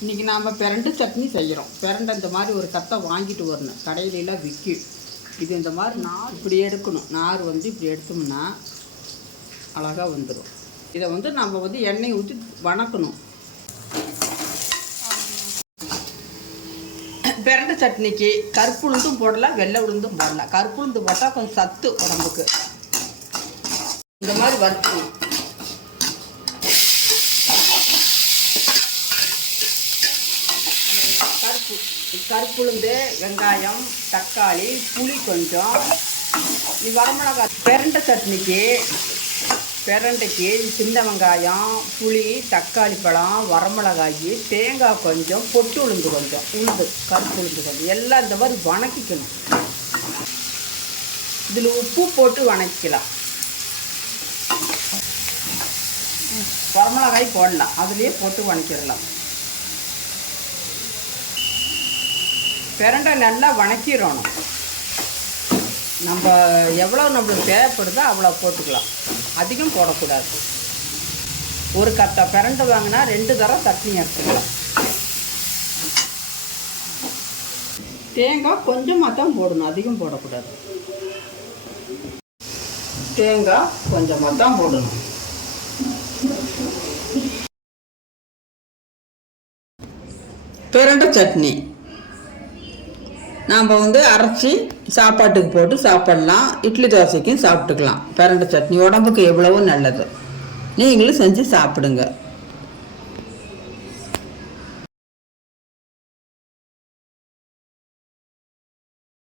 இன்றைக்கி நாம் பிரண்டை சட்னி செய்கிறோம். பிரண்டை இந்த மாதிரி ஒரு கத்தை வாங்கிட்டு வரணும், கடையிலலாம் விற்கும். இது இந்த மாதிரி நார் இப்படி எடுக்கணும். நார் இப்படி எடுத்தோம்னா அழகாக வந்துடும். இதை நம்ம எண்ணெய் ஊற்றி வணக்கணும். பிரண்டை சட்னிக்கு கருப்பு உளுந்தும் போடலாம், வெள்ளை உளுந்தும் போடலாம். கருப்பு உளுந்து போட்டால் கொஞ்சம் சத்து உடம்புக்கு. இந்த மாதிரி வறுக்கணும். கருப்பு உளுந்து, வெங்காயம், தக்காளி, புளி கொஞ்சம், வரமிளகாய். பிரண்டை சட்னிக்கு பிரண்டைக்கு சின்ன வெங்காயம், புளி, தக்காளி பழம், வரமிளகாய், தேங்காய் கொஞ்சம், பொட்டு உளுந்து கொஞ்சம், கருப்பு உளுந்து கொஞ்சம் எல்லாம் இந்த மாதிரி வணக்கிக்கணும். இதில் உப்பு போட்டு வணக்கிக்கலாம். வரமிளகாய் போடலாம், அதுலேயே போட்டு வணக்கிடலாம். பிரண்டை நல்லா வணக்கிடணும். நம்ம எவ்வளோ நம்மளுக்கு தேவைப்படுதோ அவ்வளோ போட்டுக்கலாம், அதிகம் போடக்கூடாது. ஒரு கத்தை பிரண்டை வாங்கினா 2 தரம் சட்னி அரைச்சிக்கலாம். தேங்காய் கொஞ்சமாக தான் போடணும், அதிகம் போடக்கூடாது. தேங்காய் கொஞ்சமாக தான் போடணும். பிரண்டை சட்னி நாம் அரைச்சி சாப்பாட்டுக்கு போட்டு சாப்பிடலாம், இட்லி தோசைக்கும் சாப்பிட்டுக்கலாம். பிரண்டை சட்னி உடம்புக்கு எவ்வளவோ நல்லது. நீங்களும் செஞ்சு சாப்பிடுங்க.